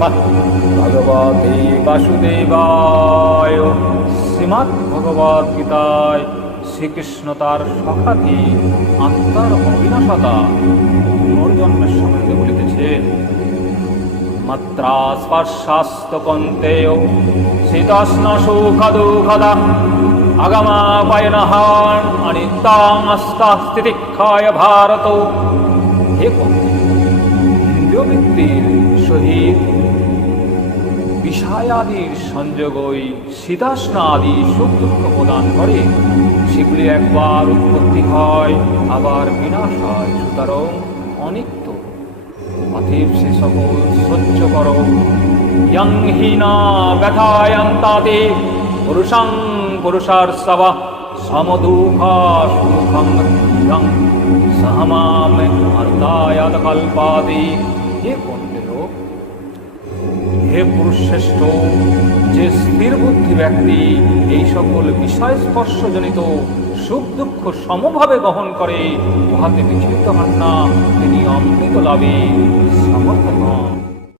নমঃ ভগবতে বাসুদেবায়। শ্রীমদ্ ভগবদ গীতায় শ্রীকৃষ্ণ তার সখাকে আত্মার অবিনাশতা পুনর্জন্মের সম্বন্ধে বলিতেছেন। মাত্রা স্পর্শাস্ত কন্তেয় শীতস্ন সুখ দুঃখদা আগমাপয়নহান অনিত্যাংস্তিতিক্ষয় ভারত। হে কন্তে, ইন্দ্রিয় বৃত্তির সহিত বিষয়াদির সংযোগই শীতাষ্ণ আদি সুখ দুঃখ প্রদান করে। সেগুলি একবার উৎপত্তি হয়, আবার বিনাশ হয়, সুতরাং অনিত্য। অতএব সে সকল সহ্য করো। ইয়ং হীনা ব্যথায়ন্তাতে পুরুষং পুরুষার্ষব সমদুঃখ সুখং ইয়ং সহমাম অর্থায়াত কল্পাতি। হে কন্তে লোক, হে পুরুষ শ্রেষ্ঠ, যে স্থির বুদ্ধি ব্যক্তি এই সকল বিষয় স্পর্শজনিত সুখ দুঃখ সমভাবে গ্রহণ করে, উহাতে বিচলিত হন না, তিনি অমৃত লাভে সমর্থ হন।